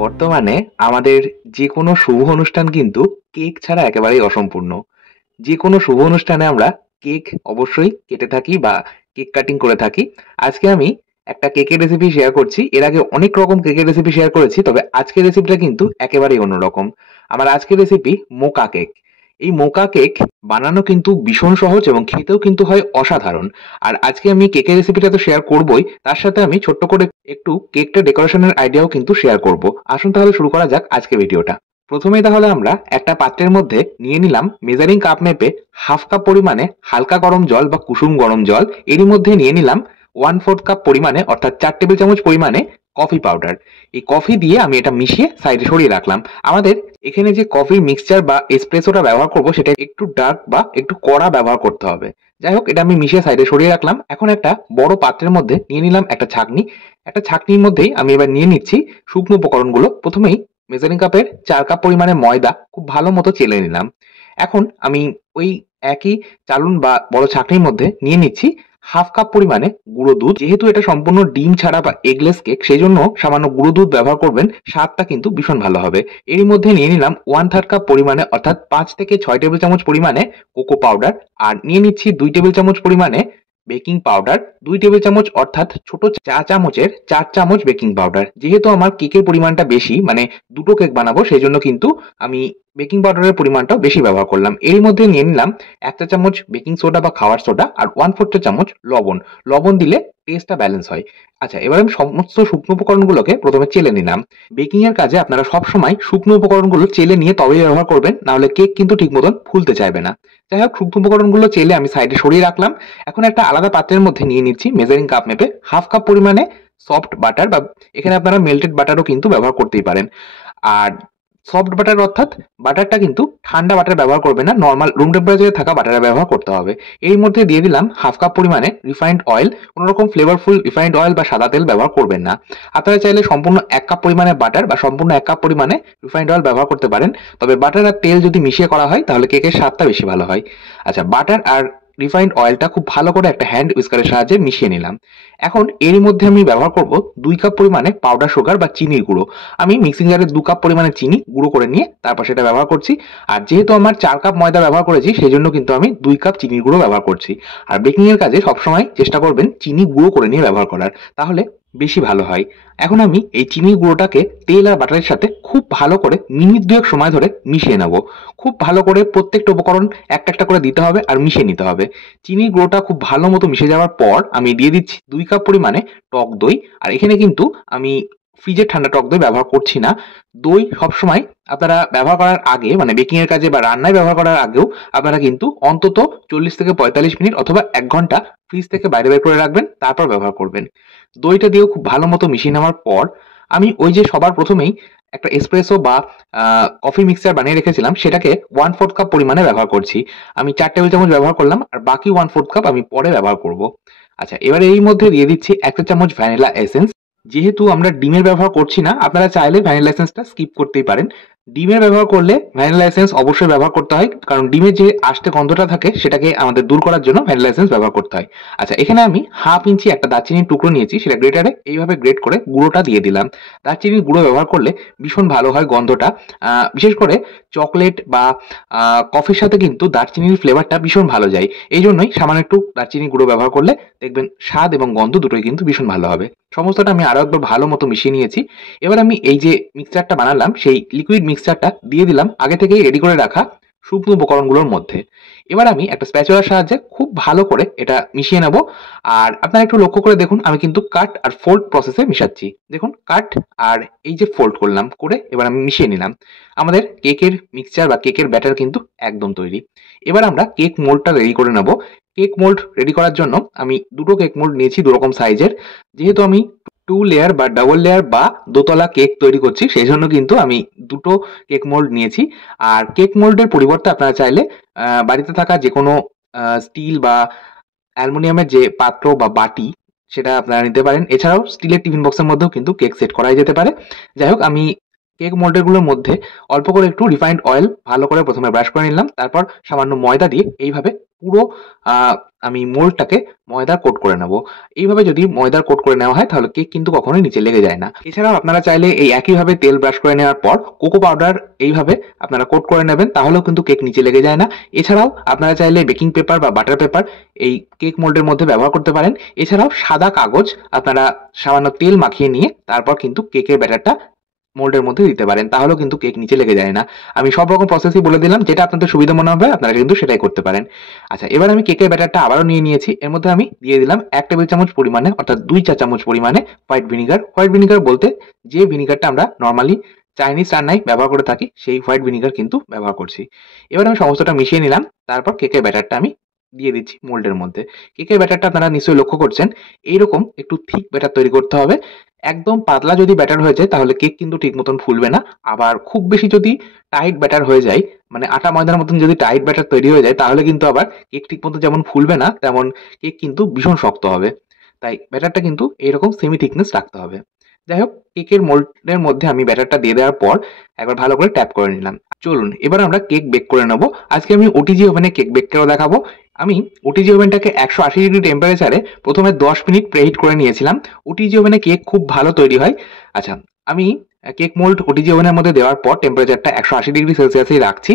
বর্তমানে আমাদের যে কোনো শুভ অনুষ্ঠান কিন্তু কেক ছাড়া একেবারেই অসম্পূর্ণ। যে কোনো শুভ অনুষ্ঠানে আমরা কেক অবশ্যই কেটে থাকি বা কেক কাটিং করে থাকি। আজকে আমি একটা কেকের রেসিপি শেয়ার করছি। এর আগে অনেক রকম কেকের রেসিপি শেয়ার করেছি। তবে আজকের রেসিপিটা কিন্তু একেবারেই অন্যরকম। আমার আজকের রেসিপি মোকা কেক। এই মোকা কেক বানানো কিন্তু ভীষণ সহজ এবং খেতেও কিন্তু হয় অসাধারণ। আর আজকে আমি কেকের রেসিপিটা তো শেয়ার করবই, তার সাথে আমি ছোট্ট করে একটু কেকটা ডেকোরেশনের আইডিয়াও কিন্তু শেয়ার করব। আসুন তাহলে শুরু করা যাক আজকের ভিডিওটা। প্রথমেই তাহলে আমরা একটা পাত্রের মধ্যে নিয়ে নিলাম মেজারিং কাপ মেপে হাফ কাপ পরিমাণে হালকা গরম জল বা কুসুম গরম জল। এরই মধ্যে নিয়ে নিলাম 1/4 কাপ পরিমাণে অর্থাৎ 4 টেবিল চামচ পরিমাণে কফি পাউডার। এই কফি দিয়ে আমি এটা মিশিয়ে সাইডে সরিয়ে রাখলাম। আমাদের এখানে যে কফির মিক্সচার বা এসপ্রেসোটা ব্যবহার করব সেটা একটু ডার্ক বা একটু কড়া ব্যবহার করতে হবে। যাই হোক, এটা আমি মিশিয়ে সাইডে সরিয়ে রাখলাম। এখন একটা বড় পাত্রের মধ্যে নিয়ে নিলাম একটা ছাঁকনি। একটা ছাঁকনির মধ্যেই আমি এবার নিয়ে নিচ্ছি শুকনো উপকরণগুলো। প্রথমেই মেজারিং কাপের 4 কাপ পরিমাণে ময়দা খুব ভালো মতো চেলে নিলাম। এখন আমি ওই একই চালুন বা বড় ছাঁকনির মধ্যে নিয়ে নিচ্ছি হাফ কাপ পরিমাণে গুঁড়ো দুধ। যেহেতু এটা সম্পূর্ণ ডিম ছাড়া বা এগলেস কেক, সেই জন্য সামান্য গুঁড়ো দুধ ব্যবহার করবেন, স্বাদটা কিন্তু ভীষণ ভালো হবে। এরই মধ্যে নিয়ে নিলাম 1/3 কাপ পরিমাণে অর্থাৎ 5 থেকে 6 টেবিল চামচ পরিমাণে কোকো পাউডার। আর নিয়ে নিচ্ছি 2 টেবিল চামচ পরিমাণে বেকিং পাউডার। 2 টেবিল চামচ অর্থাৎ ছোট চা চামচের 4 চামচ বেকিং পাউডার। যেহেতু আমার কেকের পরিমাণটা বেশি, মানে দুটো কেক বানাবো, সেই জন্য কিন্তু আমি বেকিং পাউডারের পরিমাণটাও বেশি ব্যবহার করলাম। এর মধ্যে নিয়ে নিলাম 1 চা চামচ বেকিং সোডা বা খাওয়ার সোডা আর 1/4 চা চামচ লবণ। লবণ দিলে টেস্টটা ব্যালেন্স হয়। আচ্ছা, এবার আমি সমস্ত শুকনো উপকরণগুলোকে প্রথমে চেলে নিলাম। বেকিং এর কাজে আপনারা সবসময় শুকনো উপকরণগুলো চেলে নিয়ে তবেই ব্যবহার করবেন, না হলে কেক কিন্তু ঠিক মতন ফুলতে চাইবে না। যাই হোক, শুকনো উপকরণগুলো চেলে আমি সাইডে সরিয়ে রাখলাম। এখন একটা আলাদা পাত্রের মধ্যে নিয়ে নিচ্ছি মেজারিং কাপ মেপে হাফ কাপ পরিমাণে সফট বাটার, বা এখানে আপনারা মেল্টেড বাটারও কিন্তু ব্যবহার করতেই পারেন। আর সফট বাটার অর্থাৎ বাটারটা কিন্তু ঠান্ডা বাটার ব্যবহার করবে না, নর্মাল রুম টেম্পারেচারে থাকা বাটার ব্যবহার করতে হবে। এর মধ্যে দিয়ে দিলাম হাফ কাপ পরিমাণে রিফাইন্ড অয়েল। কোনো রকম ফ্লেভারফুল রিফাইন্ড অয়েল বা সাদা তেল ব্যবহার করবেন না। আপনারা চাইলে সম্পূর্ণ 1 কাপ পরিমাণে বাটার বা সম্পূর্ণ 1 কাপ পরিমাণে রিফাইন্ড অয়েল ব্যবহার করতে পারেন। তবে বাটার আর তেল যদি মিশিয়ে করা হয় তাহলে কেকের স্বাদটা বেশি ভালো হয়। আচ্ছা, বাটার আর রিফাইন্ড অয়েলটা খুব ভালো করে একটা হ্যান্ড উইস্কারের সাহায্যে মিশিয়ে নিলাম। এখন এরই মধ্যে আমি ব্যবহার করব 2 কাপ পরিমাণে পাউডার সুগার বা চিনির গুঁড়ো। আমি মিক্সিং জারে 2 কাপ পরিমাণে চিনি গুঁড়ো করে নিয়ে তারপর সেটা ব্যবহার করছি। আর যেহেতু আমার 4 কাপ ময়দা ব্যবহার করেছি, সেই জন্য কিন্তু আমি 2 কাপ চিনির গুঁড়ো ব্যবহার করছি। আর বেকিং এর কাজে সবসময় চেষ্টা করবেন চিনি গুঁড়ো করে নিয়ে ব্যবহার করার, তাহলে বেশি ভালো হয়। এখন আমি এই চিনির গুঁড়োটাকে তেল আর বাটারের সাথে খুব ভালো করে মিনিট 2 সময় ধরে মিশিয়ে নেব। খুব ভালো করে প্রত্যেকটা উপকরণ একটা একটা করে দিতে হবে আর মিশিয়ে নিতে হবে। চিনির গুঁড়োটা খুব ভালো মতো মিশে যাওয়ার পর আমি দিয়ে দিচ্ছি 2 কাপ পরিমাণে টক দই। আর এখানে কিন্তু আমি ফ্রিজের ঠান্ডা টক দই ব্যবহার করছি না। দই সবসময় আপনারা ব্যবহার করার আগে, মানে বেকিং এর কাজে বা রান্নায় ব্যবহার করার আগেও আপনারা কিন্তু অন্তত 40 থেকে 45 মিনিট অথবা 1 ঘন্টা ফ্রিজ থেকে বাইরে বের করে রাখবেন, তারপর ব্যবহার করবেন। দইটা দিয়েও খুব ভালো মতো মিশিয়ে নেওয়ার পর আমি ওই যে সবার প্রথমেই একটা এসপ্রেসো বা কফি মিক্সচার বানিয়ে রেখেছিলাম, সেটাকে 1/4 কাপ পরিমাণে ব্যবহার করছি। আমি 4 টেবিল চামচ ব্যবহার করলাম আর বাকি 1/4 কাপ আমি পরে ব্যবহার করব। আচ্ছা, এবারে এই মধ্যে দিয়ে দিচ্ছি 1 চা চামচ ভ্যানিলা এসেন্স। যেহেতু আমরা ডিমের ব্যবহার করছি না, আপনারা চাইলে ভ্যানিলা এসেন্সটা স্কিপ করতেই পারেন। ডিমের ব্যবহার করলে ভ্যানিলা এসেন্স অবশ্যই ব্যবহার করতে হয়, কারণ ডিমের যে আষ্টে গন্ধটা থাকে সেটাকে আমাদের দূর করার জন্য ভ্যানিলা এসেন্স ব্যবহার করতে হয়। আচ্ছা, এখানে আমি হাফ ইঞ্চি একটা দারচিনির টুকরো নিয়েছি, সেটা গ্রেটারে এইভাবে গ্রেট করে গুঁড়োটা দিয়ে দিলাম। দারচিনির গুঁড়ো ব্যবহার করলে ভীষণ ভালো হয় গন্ধটা। বিশেষ করে চকলেট বা কফির সাথে কিন্তু দারচিনির ফ্লেভারটা ভীষণ ভালো যায়। এই জন্যই সামান্য একটু দারচিনি গুঁড়ো ব্যবহার করলে দেখবেন স্বাদ এবং গন্ধ দুটোই কিন্তু ভীষণ ভালো হবে। সমস্তটা আমি আরো একবার ভালো মতো মিশিয়ে নিয়েছি। এবার আমি এই যে মিক্সচারটা বানালাম, সেই লিকুইড মিক্সচারটা দিয়ে দিলাম আগে থেকেই রেডি করে রাখা শুকনো উপকরণগুলোর মধ্যে। এবার আমি একটা স্প্যাচুলার সাহায্যে খুব ভালো করে এটা মিশিয়ে নেব। আর আপনারা একটু লক্ষ্য করে দেখুন, আমি কিন্তু কাট আর ফোল্ড প্রসেসে মিশাচ্ছি। দেখুন, কাট আর এই যে ফোল্ড করলাম, করে এবার আমি মিশিয়ে নিলাম। আমাদের কেকের মিক্সচার বা কেকের ব্যাটার কিন্তু একদম তৈরি। এবার আমরা কেক মোল্ডটা রেডি করে নেব। কেক মোল্ড রেডি করার জন্য আমি দুটো কেক মোল্ড নিয়েছি দু রকম সাইজের। যেহেতু আমি 2 লেয়ার বা ডাবল লেয়ার বা দোতলা কেক তৈরি করছি, সেই জন্য কিন্তু আমি দুটো কেক মোল্ড নিয়েছি। আর কেক মোল্ডের পরিবর্তে আপনারা চাইলে বাড়িতে থাকা যে কোনো স্টিল বা অ্যালুমিনিয়ামের যে পাত্র বা বাটি, সেটা আপনারা নিতে পারেন। এছাড়াও স্টিলের টিফিন বক্সের মধ্যেও কিন্তু কেক সেট করাই যেতে পারে। যাই হোক, আমি কেক মোল্ডের গুলোর মধ্যে অল্প করে একটু রিফাইন্ড অয়েল ভালো করে প্রথমে ব্রাশ করে নিলাম, তারপর সামান্য ময়দা দিয়ে এইভাবে পুরো আমি মোল্ডটাকে ময়দার কোট করে নেব। এইভাবে যদি ময়দার কোট করে নেওয়া হয় তাহলে কেক কিন্তু কখনোই নিচে লেগে যায় না। এছাড়াও আপনারা চাইলে এই একইভাবে তেল ব্রাশ করে নেওয়ার পর কোকো পাউডার এইভাবে আপনারা কোট করে নেবেন, তাহলেও কিন্তু কেক নিচে লেগে যায় না। এছাড়াও আপনারা চাইলে বেকিং পেপার বা বাটার পেপার এই কেক মোল্ডের মধ্যে ব্যবহার করতে পারেন। এছাড়াও সাদা কাগজ আপনারা সামান্য তেল মাখিয়ে নিয়ে তারপর কিন্তু কেকের ব্যাটারটা মোল্ডের মধ্যে দিতে পারেন, তাহলেও কিন্তু কেক নিচে লেগে যায় না। আমি সব রকম প্রসেসই বলে দিলাম, যেটা আপনাদের সুবিধা মনে হবে আপনারা কিন্তু সেটাই করতে পারেন। আচ্ছা, এবার আমি কেকের ব্যাটারটা আবারও নিয়ে নিয়েছি। এর মধ্যে আমি দিয়ে দিলাম 1 টেবিল চামচ পরিমাণে, অর্থাৎ 2 চা চামচ পরিমাণে হোয়াইট ভিনিগার। হোয়াইট ভিনিগার বলতে যে ভিনিগারটা আমরা নর্মালি চাইনিজ রান্নায় ব্যবহার করে থাকি সেই হোয়াইট ভিনিগার কিন্তু ব্যবহার করছি। এবার আমি সমস্তটা মিশিয়ে নিলাম, তারপর কেকের ব্যাটারটা আমি দিয়ে দিচ্ছি মোল্ডের মধ্যে। কেকের ব্যাটারটা আপনারা নিশ্চয়ই লক্ষ্য করছেন, এইরকম একটু থিক ব্যাটার তৈরি করতে হবে। একদম পাতলা যদি ব্যাটার হয়ে যায় তাহলে কেক কিন্তু ঠিক মতন ফুলবে না। আবার খুব বেশি যদি টাইট ব্যাটার হয়ে যায়, মানে আটা ময়দার মতন যদি টাইট ব্যাটার তৈরি হয়ে যায়, তাহলে কিন্তু আবার কেক ঠিক মতো যেমন ফুলবে না, তেমন কেক কিন্তু ভীষণ শক্ত হবে। তাই ব্যাটারটা কিন্তু এইরকম সেমি থিকনেস রাখতে হবে। যাই হোক, কেকের মোল্ডের মধ্যে আমি ব্যাটারটা দিয়ে দেওয়ার পর একবার ভালো করে ট্যাপ করে নিলাম। চলুন এবার আমরা কেক বেক করে নেব। আজকে আমি ওটিজি ওভেনে কেক বেক করে দেখাবো। আমি ওটিজি ওভেনটাকে 180 ডিগ্রি টেম্পারেচারে প্রথমে 10 মিনিট প্রেহিট করে নিয়েছিলাম। ওটিজি ওভেনে কেক খুব ভালো তৈরি হয়। আচ্ছা, আমি কেক মোল্ড ওটিজি ওভেনের মধ্যে দেওয়ার পর টেম্পারেচারটা 180 ডিগ্রি সেলসিয়াসেই রাখছি,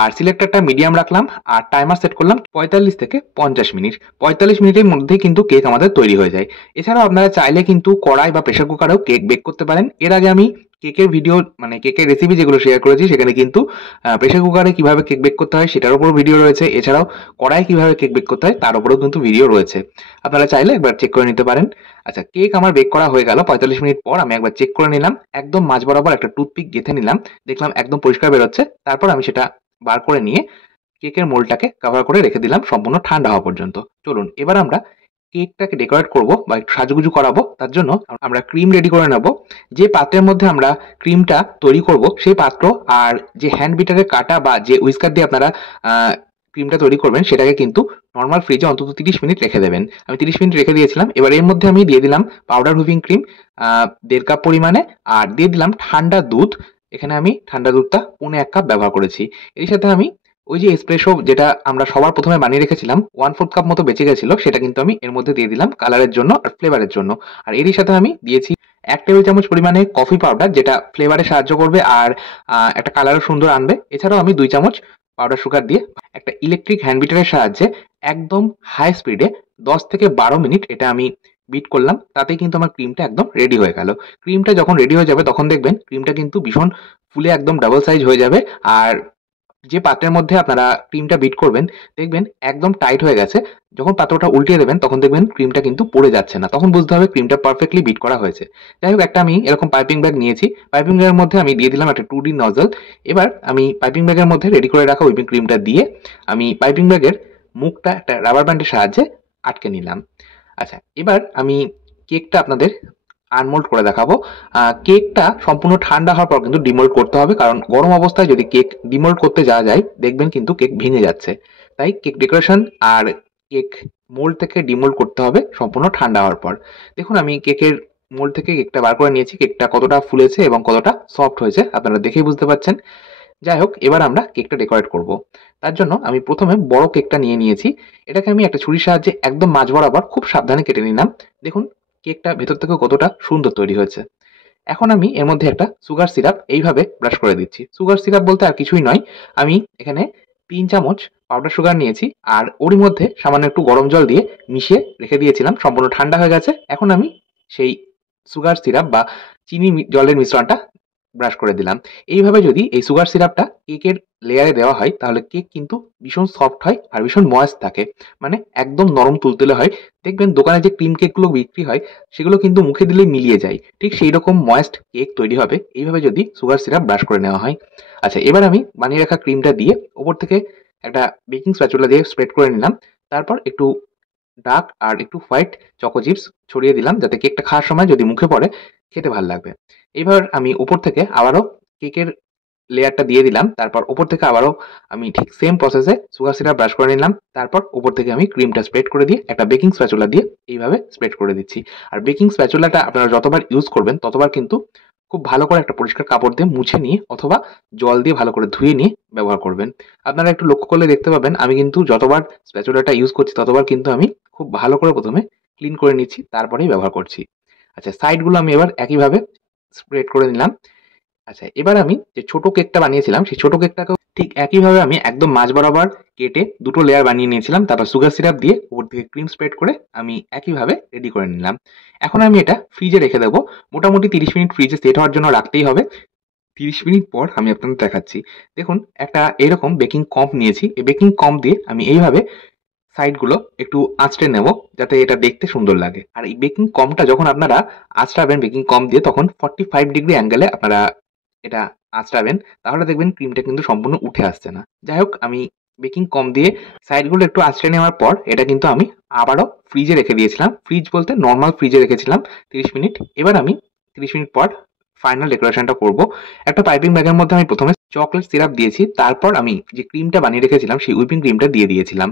আর সিলেক্টরটা মিডিয়াম রাখলাম, আর টাইমার সেট করলাম 45 থেকে 50 মিনিট। 45 মিনিটের মধ্যে কিন্তু কেক আমাদের তৈরি হয়ে যায়। এছাড়াও আপনারা চাইলে কিন্তু কড়াই বা প্রেসার কুকারেও কেক বেক করতে পারেন। এর আগে আমি কেকের ভিডিও, মানে কেকের রেসিপি যেগুলো শেয়ার করেছি, সেখানে কিন্তু প্রেসার কুকারে কিভাবে কেক বেক করতে হয় সেটার উপরও ভিডিও রয়েছে। এছাড়াও কড়াই কিভাবে কেক বেক করতে হয় তার উপরেও কিন্তু ভিডিও রয়েছে, আপনারা চাইলে একবার চেক করে নিতে পারেন। আচ্ছা, কেক আমার বেক করা হয়ে গেল। 45 মিনিট পর আমি একবার চেক করে নিলাম, একদম মাঝ বরাবর একটা টুথপিক গেঁথে নিলাম, দেখলাম একদম পরিষ্কার বেরোচ্ছে। তারপর আমি সেটা বার করে নিয়ে কেকের মোল্ডটাকে কভার করে রেখে দিলাম সম্পূর্ণ ঠান্ডা হওয়া পর্যন্ত। চলুন এবার আমরা কেকটাকে ডেকোরেট করব বা একটু সাজুগুজু করাবো, তার জন্য আমরা ক্রিম রেডি করে নেব। যে পাত্রের মধ্যে আমরা ক্রিমটা তৈরি করব সেই পাত্র আর যে হ্যান্ড বিটারের কাটা বা যে হুইস্কার দিয়ে আপনারা ক্রিমটা তৈরি করবেন সেটাকে কিন্তু নর্মাল ফ্রিজে অন্তত 30 মিনিট রেখে দেবেন। আমি 30 মিনিট রেখে দিয়েছিলাম। এবার এর মধ্যে আমি দিয়ে দিলাম পাউডার হুইপিং ক্রিম 1.5 কাপ পরিমাণে, আর দিয়ে দিলাম ঠান্ডা দুধ। এখানে আমি ঠান্ডা দুধটা 1.25 কাপ ব্যবহার করেছি। এর সাথে আমি ওই যে এসপ্রেসো যেটা আমরা সবার প্রথমে বানিয়ে রেখেছিলাম 1/4 কাপ মতো বেঁচে গেছিল, সেটা কিন্তু আমি এর মধ্যে দিয়ে দিলাম কালারের জন্য আর ফ্লেভারের জন্য। আর এরই সাথে আমি দিয়েছি 1 টেবিল চামচ পরিমাণে কফি পাউডার, যেটা ফ্লেভারে সাহায্য করবে আর একটা কালারও সুন্দর আনবে। এছাড়াও আমি 2 চামচ পাউডার সুগার দিয়ে একটা ইলেকট্রিক হ্যান্ড বিটারের সাহায্যে একদম হাই স্পিডে 10 থেকে 12 মিনিট এটা আমি বিট করলাম। তাতেই কিন্তু আমার ক্রিমটা একদম রেডি হয়ে গেল। ক্রিমটা যখন রেডি হয়ে যাবে তখন দেখবেন ক্রিমটা কিন্তু ভীষণ ফুলে একদম ডাবল সাইজ হয়ে যাবে। আর যে পাত্রের মধ্যে আপনারা ক্রিমটা বিট করবেন দেখবেন একদম টাইট হয়ে গেছে। যখন পাত্রটা উল্টিয়ে দেবেন তখন দেখবেন ক্রিমটা কিন্তু পড়ে যাচ্ছে না, তখন বুঝতে হবে ক্রিমটা পারফেক্টলি বিট করা হয়েছে। যাই হোক, একটা আমি এরকম পাইপিং ব্যাগ নিয়েছি। পাইপিং ব্যাগের মধ্যে আমি দিয়ে দিলাম একটা 2D নজল। এবার আমি পাইপিং ব্যাগের মধ্যে রেডি করে রাখা হুইপিং ক্রিমটা দিয়ে আমি পাইপিং ব্যাগের মুখটা একটা রাবার ব্যান্ডের সাহায্যে আটকে নিলাম। আচ্ছা, এবার আমি কেকটা আপনাদের আনমোল্ড করে দেখাবো। কেকটা সম্পূর্ণ ঠান্ডা হওয়ার পর কিন্তু ডিমোল্ড করতে হবে, কারণ গরম অবস্থায় যদি কেক ডিমোল্ড করতে যাওয়া যায় দেখবেন কিন্তু কেক ভেঙে যাচ্ছে। তাই কেক ডেকোরেশন আর কেক মোল্ড থেকে ডিমোল্ড করতে হবে সম্পূর্ণ ঠান্ডা হওয়ার পর। দেখুন আমি কেকের মোল্ড থেকে কেকটা বার করে নিয়েছি। কেকটা কতটা ফুলেছে এবং কতটা সফট হয়েছে আপনারা দেখেই বুঝতে পারছেন। যাই হোক, এবার আমরা কেকটা ডেকোরেট করব। তার জন্য আমি প্রথমে বড় কেকটা নিয়ে নিয়েছি। এটাকে আমি একটা ছুরির সাহায্যে একদম মাঝ বরাবর খুব সাবধানে কেটে নিলাম। দেখুন কেকটা ভেতর থেকে কতটা সুন্দর তৈরি হয়েছে। এখন আমি এর মধ্যে একটা সুগার সিরাপ এইভাবে ব্রাশ করে দিচ্ছি। সুগার সিরাপ বলতে আর কিছুই নয়, আমি এখানে 3 চামচ পাউডার সুগার নিয়েছি আর ওরই মধ্যে সামান্য একটু গরম জল দিয়ে মিশিয়ে রেখে দিয়েছিলাম। সম্পূর্ণ ঠান্ডা হয়ে গেছে। এখন আমি সেই সুগার সিরাপ বা চিনি জলের মিশ্রণটা ব্রাশ করে দিলাম। এইভাবে যদি এই সুগার সিরাপটা কেকের লেয়ারে দেওয়া হয় তাহলে কেক কিন্তু ভীষণ সফট হয় আর ভীষণ ময়েস্ট থাকে, মানে একদম নরম তুলতুলে হয়। দেখবেন দোকানে যে ক্রিম কেকগুলো বিক্রি হয় সেগুলো কিন্তু মুখে দিলেই মিলিয়ে যায়, ঠিক সেই রকম ময়েস্ট কেক তৈরি হবে এইভাবে যদি সুগার সিরাপ ব্রাশ করে নেওয়া হয়। আচ্ছা, এবার আমি বানিয়ে রাখা ক্রিমটা দিয়ে ওপর থেকে একটা বেকিং স্প্যাচুলা দিয়ে স্প্রেড করে নিলাম। তারপর একটু ডার্ক আর একটু হোয়াইট চকো চিপস ছড়িয়ে দিলাম, যাতে কেকটা খাওয়ার সময় যদি মুখে পড়ে খেতে ভালো লাগবে। এবার আমি উপর থেকে আবারও কেকের লেয়ারটা দিয়ে দিলাম। তারপর উপর থেকে আবারও আমি ঠিক সেম প্রসেসে সুগার সিরাপ ব্রাশ করে নিলাম। তারপর উপর থেকে আমি ক্রিমটা স্প্রেড করে দিয়ে একটা বেকিং স্প্যাচুলা দিয়ে এইভাবে স্প্রেড করে দিচ্ছি। আর বেকিং স্প্যাচুলাটা আপনারা যতবার ইউজ করবেন ততবার কিন্তু খুব ভালো করে একটা পরিষ্কার কাপড় দিয়ে মুছে নিয়ে অথবা জল দিয়ে ভালো করে ধুয়ে নিয়ে ব্যবহার করবেন। আপনারা একটু লক্ষ্য করলে দেখতে পাবেন আমি কিন্তু যতবার স্প্যাচুলাটা ইউজ করছি ততবার কিন্তু আমি খুব ভালো করে প্রথমে ক্লিন করে নিচ্ছি, তারপরেই ব্যবহার করছি। আচ্ছা, সাইডগুলো আমি এবার একইভাবে স্প্রেড করে নিলাম। আচ্ছা, এবার আমি যে ছোট কেকটা বানিয়েছিলাম সেই ছোট কেকটাকেও ঠিক একইভাবে আমি একদম মাঝ বরাবর কেটে দুটো লেয়ার বানিয়ে নিয়েছিলাম। তারপর সুগার সিরাপ দিয়ে উপর থেকে ক্রিম স্প্রেড করে আমি একইভাবে রেডি করে নিলাম। এখন আমি এটা ফ্রিজে রেখে দেবো। মোটামুটি 30 মিনিট ফ্রিজে সেট হওয়ার জন্য রাখতেই হবে। 30 মিনিট পর আমি আপনাদের দেখাচ্ছি। দেখুন, একটা এরকম বেকিং কম্প নিয়েছি। এই বেকিং কম্প দিয়ে আমি এইভাবে সাইডগুলো একটু আঁচড়ে নেব যাতে এটা দেখতে সুন্দর লাগে। আর এই বেকিং কমটা যখন আপনারা আঁচড়াবেন বেকিং কম দিয়ে তখন 45 ডিগ্রি অ্যাঙ্গেলে আপনারা এটা আঁচড়াবেন, তাহলে দেখবেন ক্রিমটা কিন্তু সম্পূর্ণ উঠে আসছে না। যাই হোক, আমি বেকিং কম দিয়ে সাইডগুলো একটু আঁচড়ে নেওয়ার পর এটা কিন্তু আমি আবারও ফ্রিজে রেখে দিয়েছিলাম। ফ্রিজ বলতে নর্মাল ফ্রিজে রেখেছিলাম 30 মিনিট। এবার আমি 30 মিনিট পর ফাইনাল ডেকোরেশনটা করব। একটা পাইপিং ব্যাগের মধ্যে আমি প্রথমে চকলেট সিরাপ দিয়েছি, তারপর আমি যে ক্রিমটা বানিয়ে রেখেছিলাম সেই হুইপিং ক্রিমটা দিয়ে দিয়েছিলাম।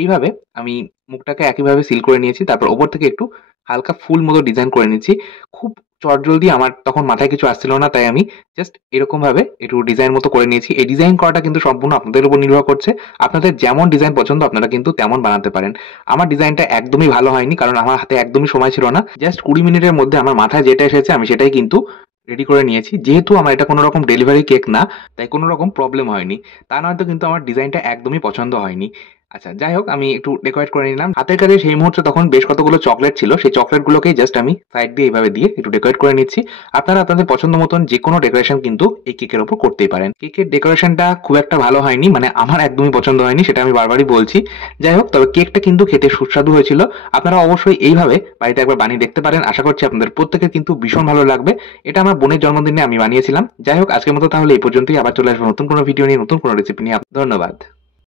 এইভাবে আমি মুখটাকে একইভাবে সিল করে নিয়েছি। তারপর ওপর থেকে একটু হালকা ফুল মতো ডিজাইন করে নিচ্ছি। খুব চটজলদি আমার তখন মাথায় কিছু আসছিল না, তাই আমি জাস্ট এরকমভাবে একটু ডিজাইন মতো করে নিয়েছি। এই ডিজাইন করাটা কিন্তু সম্পূর্ণ আপনাদের উপর নির্ভর করছে। আপনাদের যেমন ডিজাইন পছন্দ আপনারা কিন্তু তেমন বানাতে পারেন। আমার ডিজাইনটা একদমই ভালো হয়নি, কারণ আমার হাতে একদমই সময় ছিল না। জাস্ট 20 মিনিটের মধ্যে আমার মাথায় যেটা এসেছে আমি সেটাই কিন্তু রেডি করে নিয়েছি। যেহেতু আমার এটা কোনো রকম ডেলিভারি কেক না, তাই কোনো রকম প্রবলেম হয়নি। তা নয়তো কিন্তু আমার ডিজাইনটা একদমই পছন্দ হয়নি। আচ্ছা, যাই হোক, আমি একটু ডেকোরেট করে নিলাম। হাতের কাছে সেই মুহূর্তে তখন বেশ কতগুলো চকলেট ছিল, সেই চকলেটগুলোকেই জাস্ট আমি সাইড দিয়ে এইভাবে দিয়ে একটু ডেকোরেট করে নিচ্ছি। আপনারা আপনাদের পছন্দ মতন যে কোনো ডেকোরেশন কিন্তু এই কেকের উপর করতেই পারেন। কেকের ডেকোরেশনটা খুব একটা ভালো হয়নি, মানে আমার একদমই পছন্দ হয়নি, সেটা আমি বারবারই বলছি। যাই হোক, তবে কেকটা কিন্তু খেতে সুস্বাদু হয়েছিল। আপনারা অবশ্যই এইভাবে বাড়িতে একবার বানিয়ে দেখতে পারেন। আশা করছি আপনাদের প্রত্যেকের কিন্তু ভীষণ ভালো লাগবে। এটা আমার বোনের জন্মদিনে আমি বানিয়েছিলাম। যাই হোক, আজকের মতো তাহলে এই পর্যন্তই। আবার চলে আসবো নতুন কোনো ভিডিও নিয়ে, নতুন কোনো রেসিপি নিয়ে। ধন্যবাদ।